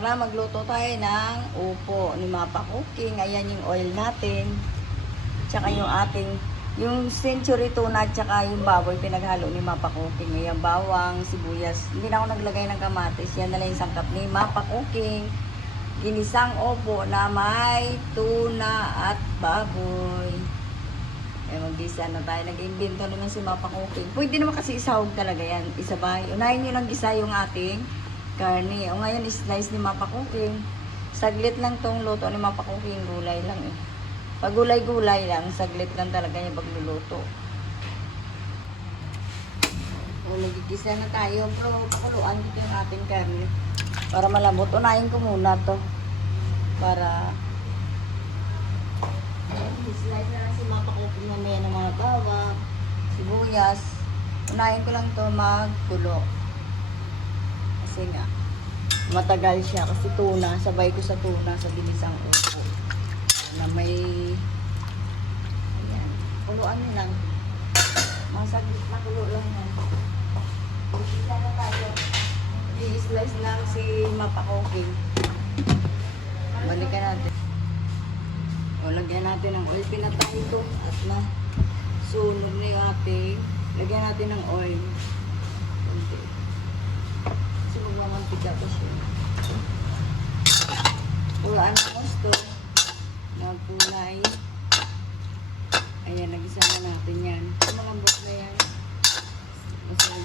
para magluto tayo ng upo ni Mapa Cooking. Ayan yung oil natin. Tsaka yung ating, yung century tuna at tsaka yung baboy pinaghalo ni Mapa Cooking. Ayan, bawang, sibuyas. Hindi na ako naglagay ng kamatis. Yan na lang yung sangkap ni Mapa Cooking. Ginisang upo na may tuna at baboy. Eh, mag-gisa na tayo. Nag-invento naman si Mapa Cooking. Pwede naman kasi isahog talaga yan. Isabay. Unahin nyo lang gisa yung ating karne. O ngayon, slice ni Mapa Cooking. Saglit lang tong luto ni Mapa Cooking. Gulay lang eh. Pag gulay-gulay lang, saglit lang talaga yung pagluluto. O, nagigisa na tayo. Pero pakuluan dito yung ating karne. Para malambot. Unahin ko muna to. Para slice na lang si Mapa Cooking mamaya ng mga bawang, sibuyas. Unahin ko lang to magkulo. Kasi nga, matagal siya. Kasi tuna, sabay ko sa tuna sa ginisang upo. Na may, ayan, kuluan nyo lang. Masaglit na kulo lang yan. Isa na tayo. I-slice lang si Mapa Cooking. Balikan natin. O, lagyan natin ng oil. Pinatay ito at na sunog na yung ating. Lagyan natin ng oil. Okay. Kasi magmamantika pa siya. Pulaan ng gusto. Magkulay. Ayan, nagisa na natin yan. Malambot na yan.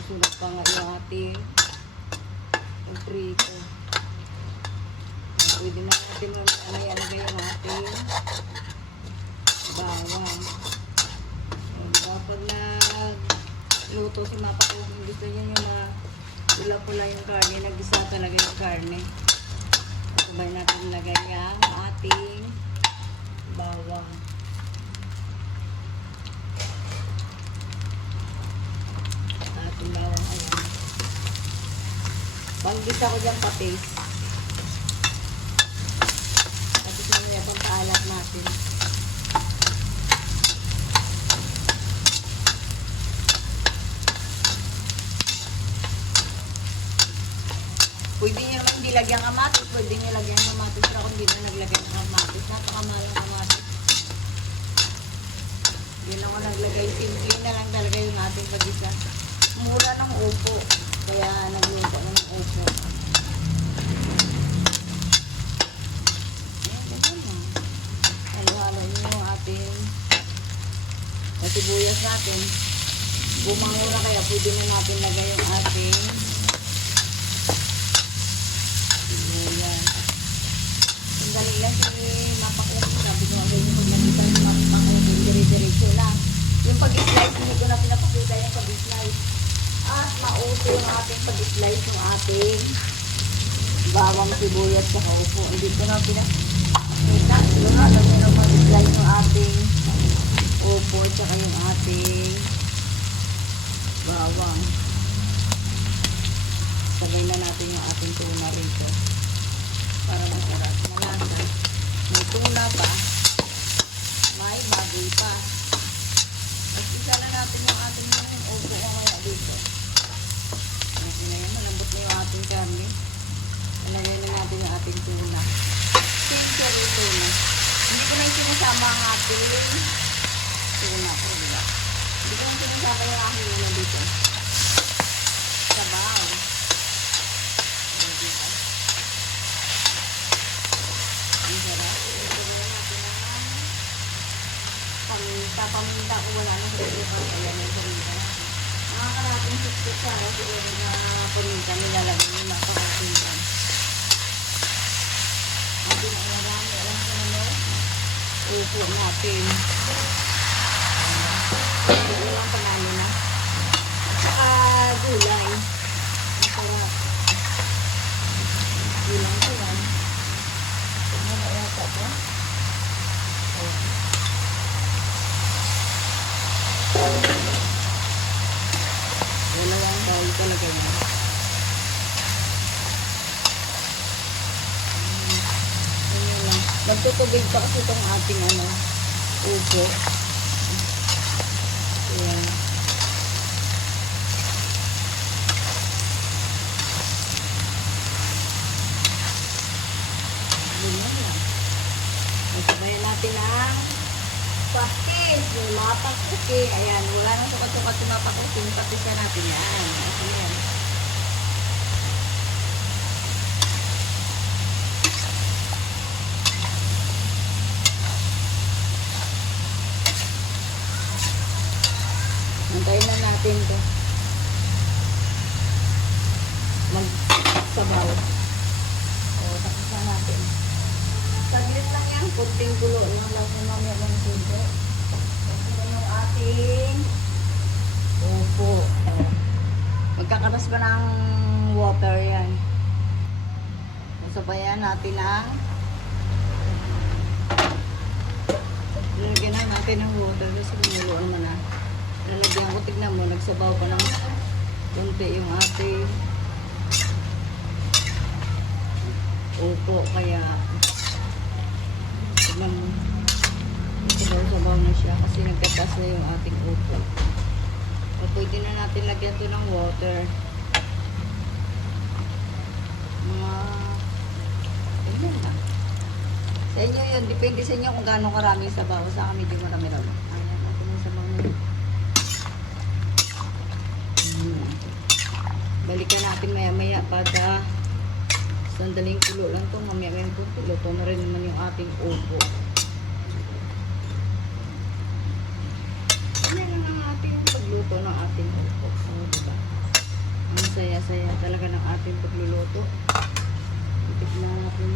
Sunog pa nga yung ating prito. Pwede na natin mamaya yung ating bawang. Kapag luto si Mapa Cooking, gusto niya yung pula-pula yung karne, nagisa talaga yung karne. Sabay natin lagay ang ating bawang. Ating bawang, ayan. Panggisa ko dyan patis. Patis na nila itong paalat natin. Pwede nyo naman hindi lagyan kamatis. Pwede nyo lagyan kamatis. Pero kung hindi na naglagay ng kamatis, napakamahal ng kamatis. Hindi lang ako naglagay. Simple na lang talaga yung ating pagisa. Mura ng upo. Kaya nagluto ng upo. Halo-halo nyo yung ating sibuyas natin. Bumangura kaya pwede na natin lagay yung ating sibuyas. Ang dali lang si Mapa Cooking. Sabi ko nga ganyan maglagita ng Mapa Cooking. Diri-diretso lang. Yung pag-slice, hindi ko na pinapakita yung pag-slice. At mauto yung ating pag-slice yung ating bawang, sibuyas sa upo. Hindi ko na pinapakita. Yung alam nyo na pag-slice yung ating upo tsaka yung ating bawang. Sabay na natin yung ating tuna rito. Para masarap. Malasa. May tuna pa. May baboy pa. At isa na natin yung ating upo mamaya dito. Ayan na yan. Malambot na yung ating karne. Alagay na natin yung ating tuna. Century tuna. Hindi ko na yung sinasama ang ating tuna. Hindi ko na yung sinasama yung aking tuna dito. Sabaw. Ang sarap. Paminta ko wala nang paminta. Ayan yung paminta. Mga karating suksok sa araw. Siguro na paminta nilalagay yung napakasintan. Atin ang marami. Alam ko naman. Upo natin. Ito lang panalo na. Gulay. Ang sarap. Gulang ko yan. Ito na na yata ito. Dalawang bowl talaga yan. Ganyan lang. Nagtutubig pa kasi itong ating upo. Ayan. Yung Mapa Cooking. Ayan, wala nang sukat-sukat yung Mapa Cooking. Patisa natin yan. Ayan. Antayin na natin to. Magsabaw. O, tapos na natin. Saglit lang yan. Kunting kulo lang lang kung mamaya ng kunti. Tapos na yung ating upo. O. Magkakaras pa ng water yan. Sabayan natin ang lalagyan na natin ng water kasi kumulo naman na. Lalagyan ko, tignan mo, nagsabaw pa ng kunti yung ating upo, kaya tignan mo, sabaw na siya kasi nagkatas na yung ating upo. So, pwede na natin lagyan ito ng water. Mga tignan na. Sa inyo yun, depende sa inyo kung gaano karaming sabaw. Sa akin medyo marami raw. Ayan natin yung sabaw na yun. Balikan natin maya-maya para sandaling kulo lang ito. Mamaya-maya po, luto na rin naman yung ating upo. Ano lang ang ating pagluto ng ating upo. So, diba? Ang saya-saya talaga ng ating pagluluto. Titikman natin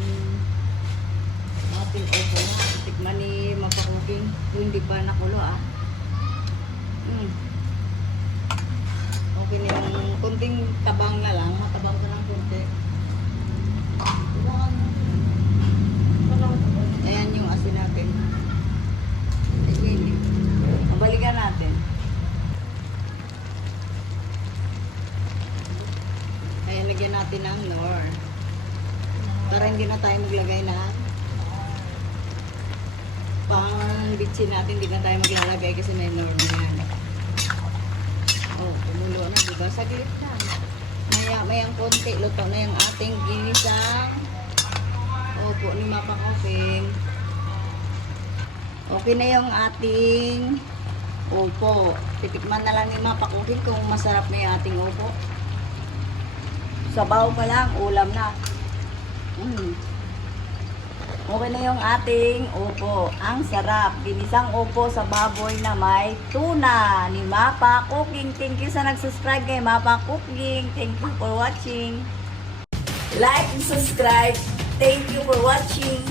ating upo. Titikman ni Mapa Cooking. Hindi pa nakulo Okay na yung kunting tabang na lang. Matabang ka ng kunti. Ayan yung asin natin. Mabalikan natin. Ayan, lagyan natin ng nor. Para hindi na tayo maglagay na pang bitsin natin. Hindi na tayo maglalagay kasi may nor na yan. Oh, tumulo na, diba? Saglit na. Mayang konti, luto na yung ating ginisang upo ni Mapa Cooking. Okay na yung ating upo. Titikman na lang ni Mapa Cooking kung masarap na yung ating upo. Sabaw pa lang, ulam na. Okay na yung ating upo. Ang sarap. Ginisang upo sa baboy na may tuna ni Mapa Cooking. Thank you sa nag-subscribe kay Mapa Cooking. Thank you for watching. Like and subscribe. Thank you for watching.